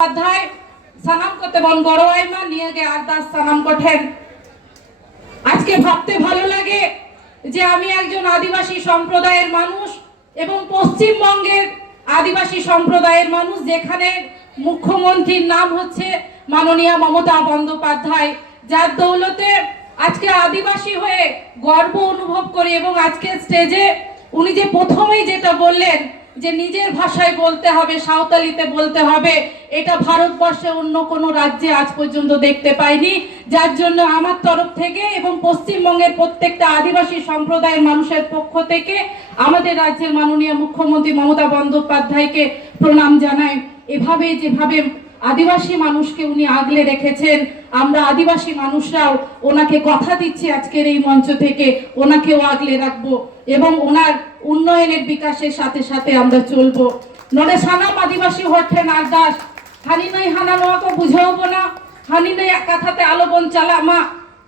অধ্যায় সানাম করতে বন বড় আইমা নিয়ে গে আরদাস সানাম কঠেন আজকে ভাবতে ভালো লাগে যে আমি একজন আদিবাসী সম্প্রদায়ের মানুষ এবং পশ্চিমবঙ্গের আদিবাসী সম্প্রদায়ের মানুষ, যেখানে মুখ্যমন্ত্রীর নাম হচ্ছে মাননীয় মমতা বন্দ্যোপাধ্যায়, যার দৌলতে আজকে আদিবাসী হয়ে গর্ব অনুভব করি এবং আজকে স্টেজে উনি যে প্রথমেই যেটা বললেন যে নিজের ভাষায় বলতে হবে, সাঁওতালিতে বলতে হবে, এটা ভারতবর্ষে অন্য কোনো রাজ্যে আজ পর্যন্ত দেখতে পাইনি। যার জন্য আমার তরফ থেকে এবং পশ্চিমবঙ্গের প্রত্যেকটা আদিবাসী সম্প্রদায়ের মানুষের পক্ষ থেকে আমাদের রাজ্যের মাননীয় মুখ্যমন্ত্রী মমতা বন্দ্যোপাধ্যায়কে প্রণাম জানাই। এভাবে যেভাবে আদিবাসী মানুষকে উনি আগলে রেখেছেন। আমরা আদিবাসী মানুষরাও ওনাকে কথা দিচ্ছি আজকের এই মঞ্চ থেকে। ওনাকেও আগলে রাখব এবং ওনার উন্নয়নের বিকাশের সাথে সাথে আমরা চলবো। নরে সানাম আদিবাসী হঠেন আরদাস হানি নাই হানা নোয়াকে বুঝাবো না। হানি নাই এক কথাতে আলোবন চালামা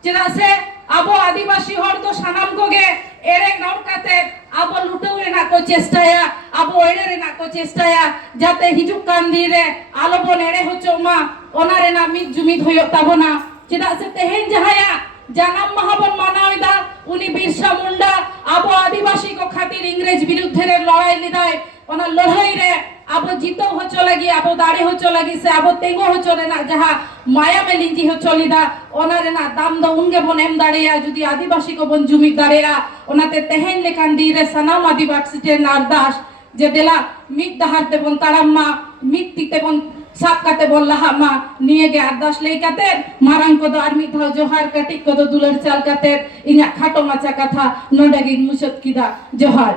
চেনা সে আবো আদিবাসী হর তো সানাম কোগে এরে নৌকাতে আবো লুটেও কো চেষ্টায়া চেষ্টায়া যাতে হিজুক কান দিয়ে আলোবন এড়ে হচ্ছে মা ওনারে না মিট জুমিত হইও তাবো না চেনা সে তেহেন যাহায়া জানাম মাহাবন মানাওয়দা উনি বিরসা মুন্ডা, আবো আদিবাসী কো খাতির ইংরেজ বিরুদ্ধে লড়াই লিদায় ওনার লড়াই রে আবো জিতো হচ্ছ লাগি, আবো দাড়ি হচ্ছ লাগি, সে আবো তেঙ্গো হচ্ছ রে না, যাহা মায়া মে লিঞ্জি হচ্ছ লিদা। ওনারে না দাম দ উনগে বন এম দাঁড়িয়া, যদি আদিবাসী কো বন জুমি দাঁড়িয়া। ওনাতে তেহেন লেখান দি রে সানাম আদিবাসী তে নারদাস। যে দেলা মিট দাহারতে তারা মা মিট তিতে বন সাপকাতে বললা হামা নিয়ে গে আরদাস লেইকাতে, মারাং কদ আর্মি ধাও জোহার কাটিক কদ দুলার চাল কাতে, ইঙা খাটো মাচা কথা নডাগি মুসত কিদা জোহার।